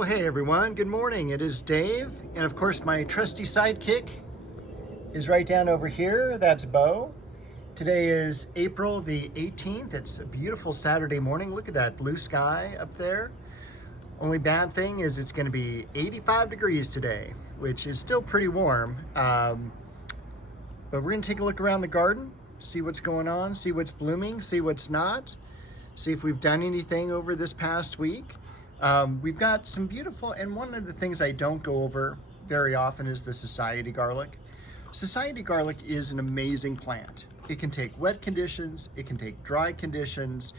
Well, hey everyone, good morning. It is Dave, and of course my trusty sidekick is right down over here. That's Bo. Today is April the 18th. It's a beautiful Saturday morning. Look at that blue sky up there. Only bad thing is it's going to be 85 degrees today, which is still pretty warm. But we're going to take a look around the garden, see what's going on, see what's blooming, see what's not, see if we've done anything over this past week. We've got some beautiful, and one of the things I don't go over very often is the society garlic. Society garlic is an amazing plant. It can take wet conditions, it can take dry conditions.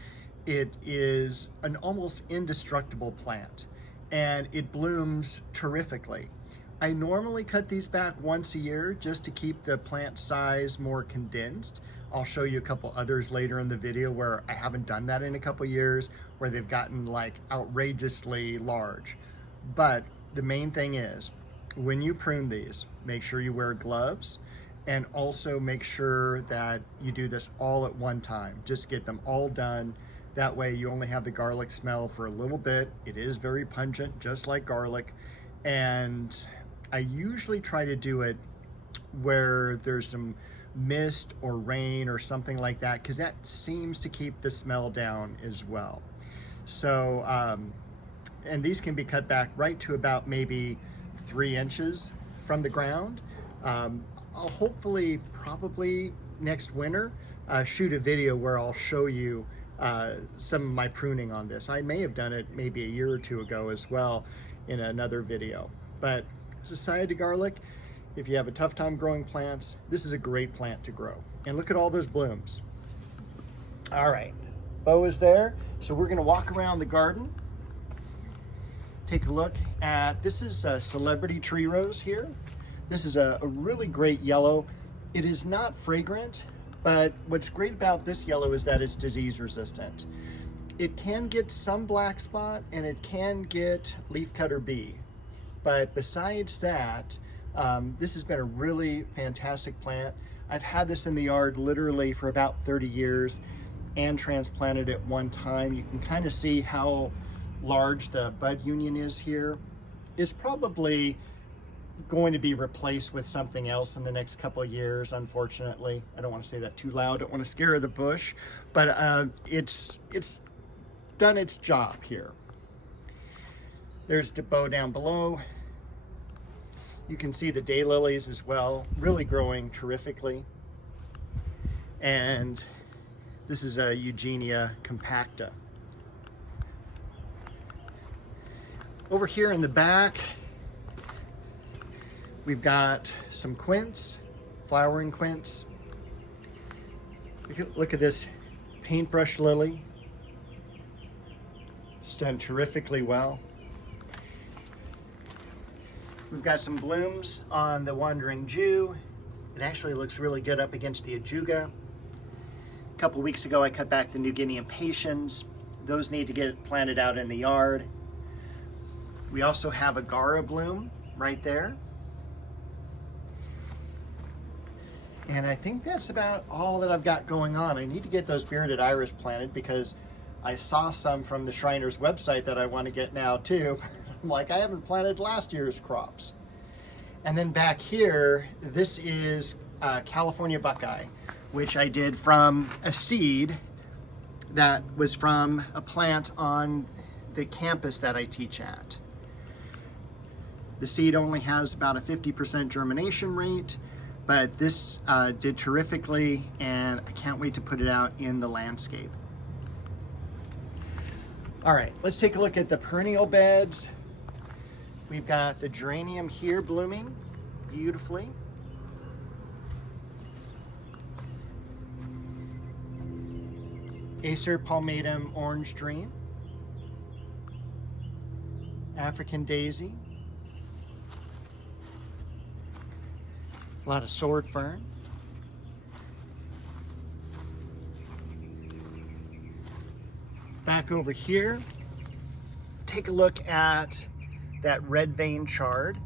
It is an almost indestructible plant, and it blooms terrifically. I normally cut these back once a year just to keep the plant size more condensed. I'll show you a couple others later in the video where I haven't done that in a couple years, where they've gotten like outrageously large. But the main thing is, when you prune these, make sure you wear gloves, and also make sure that you do this all at one time. Just get them all done. That way you only have the garlic smell for a little bit. It is very pungent, just like garlic. And I usually try to do it where there's some mist or rain or something like that, because that seems to keep the smell down as well. So, and these can be cut back right to about maybe 3 inches from the ground. I'll hopefully, probably next winter, shoot a video where I'll show you some of my pruning on this. I may have done it maybe a year or two ago as well in another video. But society garlic, if you have a tough time growing plants, this is a great plant to grow. And look at all those blooms. All right, Bo is there. So we're gonna walk around the garden, take a look at, this is a celebrity tree rose here. This is a really great yellow. It is not fragrant, but what's great about this yellow is that it's disease resistant. It can get some black spot and it can get leafcutter bee. But besides that, this has been a really fantastic plant. I've had this in the yard literally for about 30 years and transplanted it one time. You can kind of see how large the bud union is here. It's probably going to be replaced with something else in the next couple of years, unfortunately. I don't want to say that too loud, don't want to scare the bush, but it's done its job here. There's the bow down below. You can see the daylilies as well, really growing terrifically. And this is a Eugenia compacta. Over here in the back, we've got some quince, flowering quince. Look at this paintbrush lily. It's done terrifically well. We've got some blooms on the Wandering Jew. It actually looks really good up against the ajuga. A couple weeks ago I cut back the New Guinea impatiens. Those need to get planted out in the yard. We also have a Gara bloom right there. And I think that's about all that I've got going on. I need to get those bearded iris planted because I saw some from the Shriner's website that I want to get now too. I'm like, I haven't planted last year's crops. And then back here, this is California Buckeye, which I did from a seed that was from a plant on the campus that I teach at. The seed only has about a 50% germination rate, but this did terrifically, and I can't wait to put it out in the landscape. All right, let's take a look at the perennial beds. We've got the geranium here blooming beautifully. Acer palmatum orange dream. African daisy. A lot of sword fern. Back over here, take a look at that red vein chard.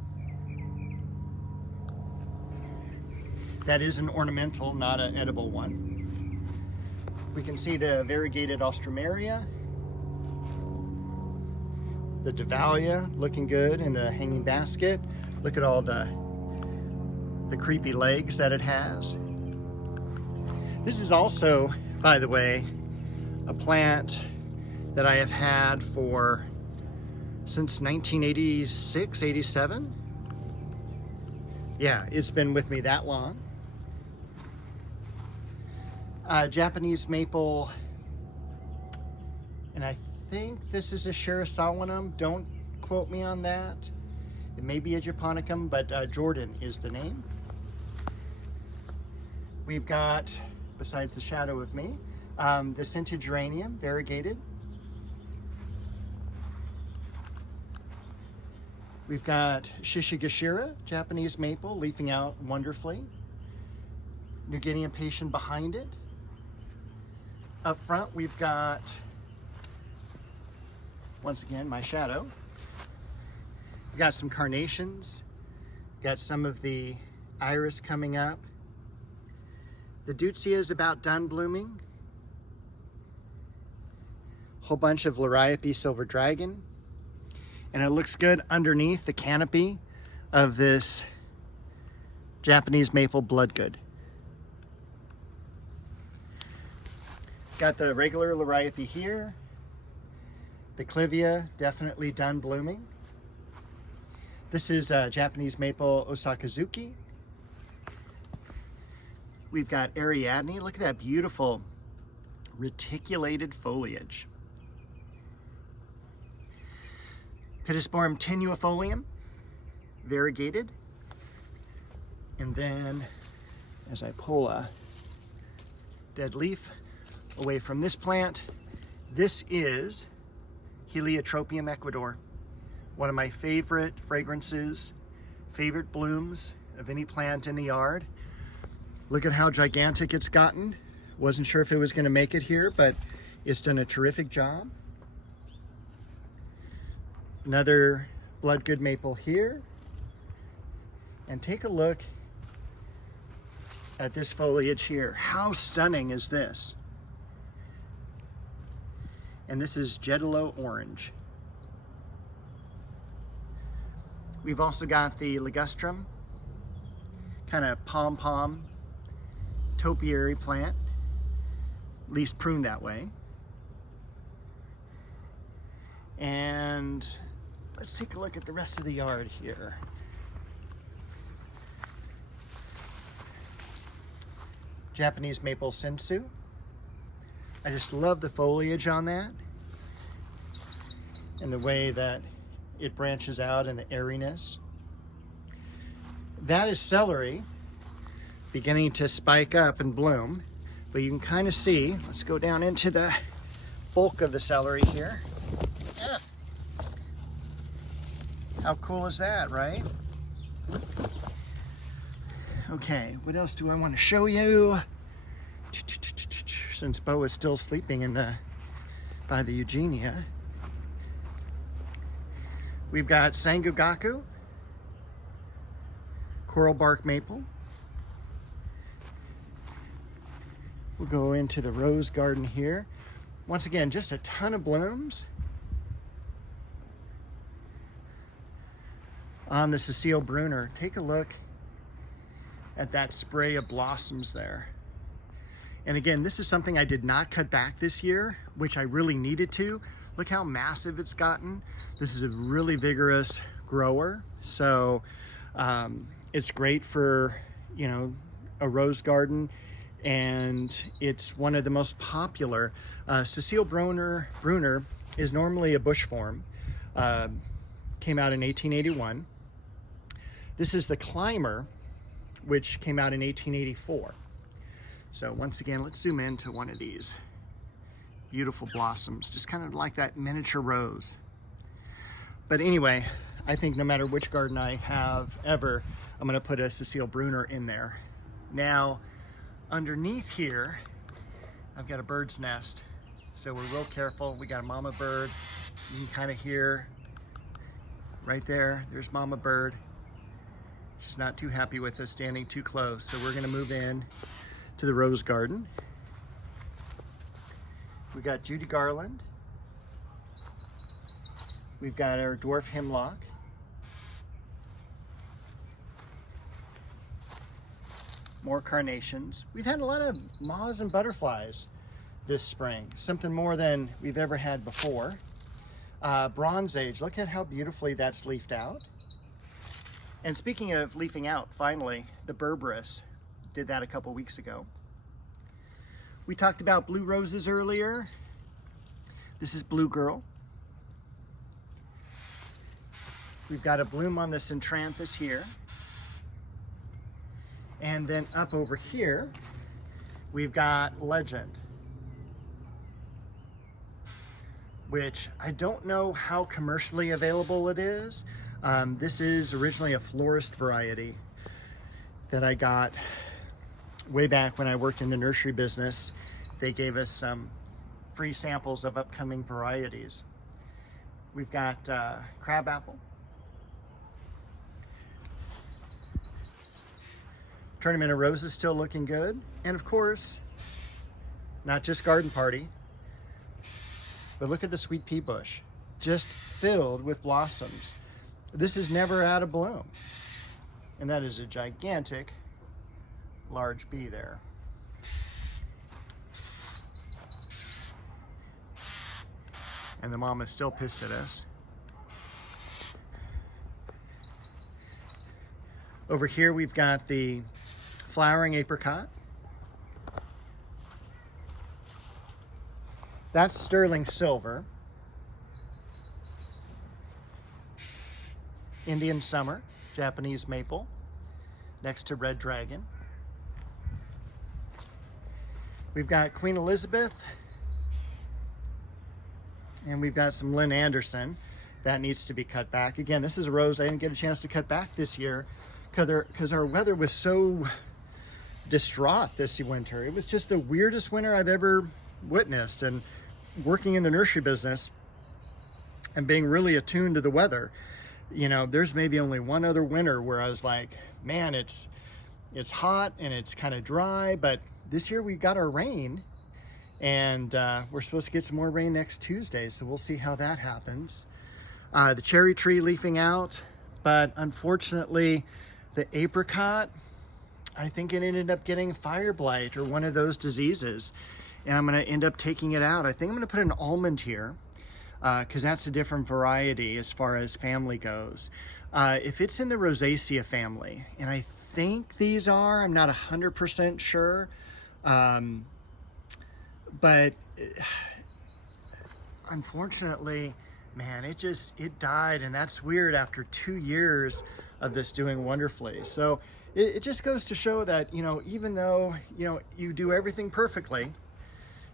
That is an ornamental, not an edible one. We can see the variegated Ostromeria. The Dahlia looking good in the hanging basket. Look at all the creepy legs that it has. This is also, by the way, a plant that I have had since 1986, 87. Yeah, it's been with me that long. Japanese maple, and I think this is a Shirasawanum. Don't quote me on that. It may be a Japonicum, but Jordan is the name. We've got, besides the shadow of me, the scented geranium, variegated. We've got Shishigashira, Japanese maple, leafing out wonderfully. New Guinea impatient behind it. Up front, we've got, once again, my shadow. We've got some carnations. Got some of the iris coming up. The Deutzia is about done blooming. Whole bunch of Liriope Silver Dragon. And it looks good underneath the canopy of this Japanese maple bloodgood. Got the regular Liriope here. The Clivia, definitely done blooming. This is Japanese maple Osakazuki. We've got Ariadne. Look at that beautiful reticulated foliage. Pittosporum tenuifolium, variegated. And then, as I pull a dead leaf away from this plant, this is Heliotropium ecuador. One of my favorite fragrances, favorite blooms of any plant in the yard. Look at how gigantic it's gotten. Wasn't sure if it was going to make it here, but it's done a terrific job. Another bloodgood maple here. And take a look at this foliage here. How stunning is this? And this is Jedalo orange. We've also got the ligustrum, kind of pom-pom topiary plant, at least pruned that way. And let's take a look at the rest of the yard here. Japanese maple sensu. I just love the foliage on that and the way that it branches out and the airiness. That is celery beginning to spike up and bloom, but you can kind of see, let's go down into the bulk of the celery here. Yeah. How cool is that, right? Okay, what else do I want to show you? Since Bo is still sleeping by the Eugenia. We've got Sangogaku, coral bark maple. We'll go into the rose garden here. Once again, just a ton of blooms. On the Cecile Brunner, take a look at that spray of blossoms there. And again, this is something I did not cut back this year, which I really needed to. Look how massive it's gotten. This is a really vigorous grower. So it's great for, you know, a rose garden. And it's one of the most popular. Cecile Brunner is normally a bush form. Came out in 1881. This is the Climber, which came out in 1884. So once again, let's zoom into one of these beautiful blossoms, just kind of like that miniature rose. But anyway, I think no matter which garden I have ever, I'm gonna put a Cecile Brunner in there. Now, underneath here, I've got a bird's nest. So we're real careful. We got a mama bird. You can kind of hear right there, there's mama bird. She's not too happy with us standing too close. So we're gonna move in to the rose garden. We got Judy Garland. We've got our dwarf hemlock. More carnations. We've had a lot of moths and butterflies this spring, something more than we've ever had before. Bronze Age, look at how beautifully that's leafed out. And speaking of leafing out, finally, the berberis did that a couple weeks ago. We talked about blue roses earlier. This is Blue Girl. We've got a bloom on the Centranthus here. And then up over here, we've got Legend, which I don't know how commercially available it is. This is originally a florist variety that I got way back when I worked in the nursery business. They gave us some free samples of upcoming varieties. We've got crabapple, Tournament of Roses still looking good. And of course, not just garden party, but look at the sweet pea bush, just filled with blossoms. This is never out of bloom. And that is a gigantic, large bee there. And the mom is still pissed at us. Over here we've got the flowering apricot. That's sterling silver. Indian summer, Japanese maple, next to red dragon. We've got Queen Elizabeth, and we've got some Lynn Anderson. That needs to be cut back. Again, this is a rose I didn't get a chance to cut back this year because our weather was so distraught this winter. It was just the weirdest winter I've ever witnessed. And working in the nursery business and being really attuned to the weather, you know, there's maybe only one other winter where I was like, man, it's hot and it's kind of dry, but this year we got our rain, and we're supposed to get some more rain next Tuesday, so we'll see how that happens. The cherry tree leafing out, but unfortunately the apricot, I think it ended up getting fire blight or one of those diseases, and I'm going to end up taking it out. I think I'm going to put an almond here because that's a different variety as far as family goes. If it's in the Rosacea family, and I think these are, I'm not 100% sure, but unfortunately, man, it died, and that's weird after 2 years of this doing wonderfully. So it just goes to show that, you know, even though, you know, you do everything perfectly,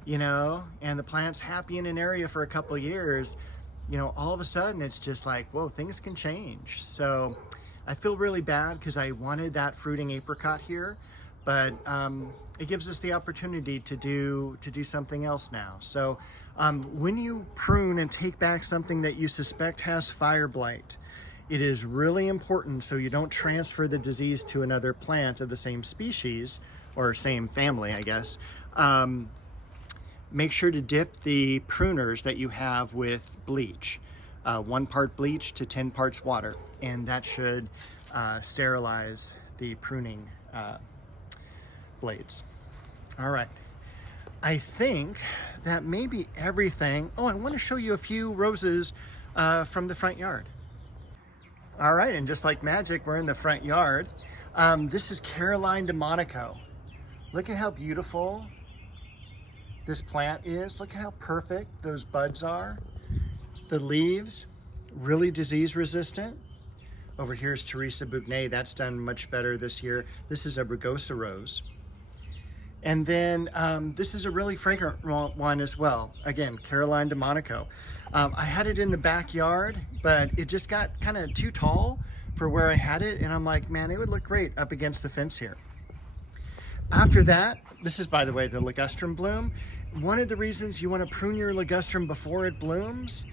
you know, and the plant's happy in an area for a couple of years, you know, all of a sudden it's just like, whoa, things can change. So I feel really bad because I wanted that fruiting apricot here, but it gives us the opportunity to do something else now. So when you prune and take back something that you suspect has fire blight, it is really important so you don't transfer the disease to another plant of the same species or same family, I guess. Make sure to dip the pruners that you have with bleach, 1 part bleach to 10 parts water, and that should sterilize the pruning blades. All right, I think that may be everything. Oh, I want to show you a few roses from the front yard. All right, and just like magic, we're in the front yard. This is Caroline de Monaco. Look at how beautiful this plant is. Look at how perfect those buds are. The leaves, really disease resistant. Over here is Teresa Bugnet. That's done much better this year. This is a Rugosa rose. And then this is a really fragrant one as well. Again, Caroline de Monaco. I had it in the backyard, but it just got kind of too tall for where I had it. And I'm like, man, it would look great up against the fence here. After that, this is, by the way, the ligustrum bloom. One of the reasons you want to prune your ligustrum before it blooms,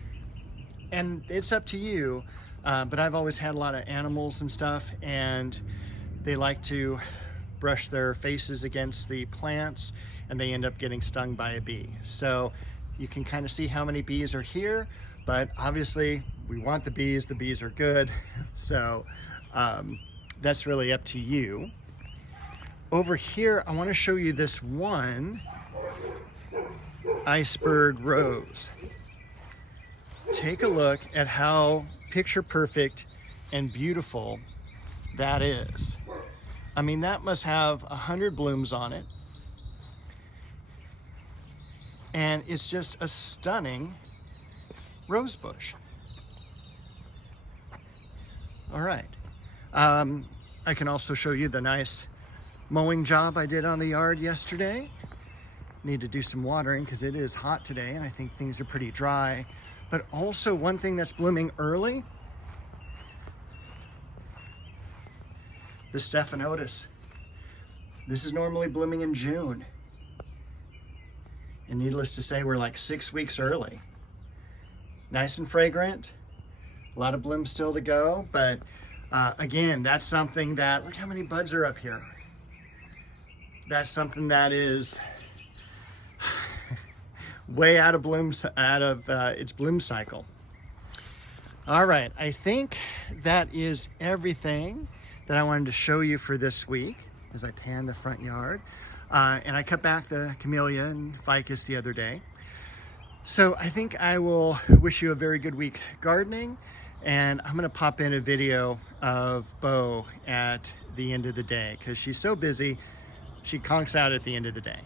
and it's up to you, but I've always had a lot of animals and stuff, and they like to brush their faces against the plants, and they end up getting stung by a bee. So you can kind of see how many bees are here, but obviously we want the bees are good. So that's really up to you. Over here, I want to show you this one Iceberg rose. Take a look at how picture perfect and beautiful that is. I mean, that must have 100 blooms on it. And it's just a stunning rose bush. All right. I can also show you the nice mowing job I did on the yard yesterday. Need to do some watering because it is hot today and I think things are pretty dry. But also one thing that's blooming early, the Stephanotis. This is normally blooming in June. And needless to say, we're like 6 weeks early. Nice and fragrant, a lot of blooms still to go, but again, that's something that, look how many buds are up here. That's something that is way out of its bloom cycle. All right, I think that is everything that I wanted to show you for this week as I pan the front yard. And I cut back the camellia and ficus the other day. So I think I will wish you a very good week gardening, and I'm gonna pop in a video of Bo at the end of the day because she's so busy, she conks out at the end of the day.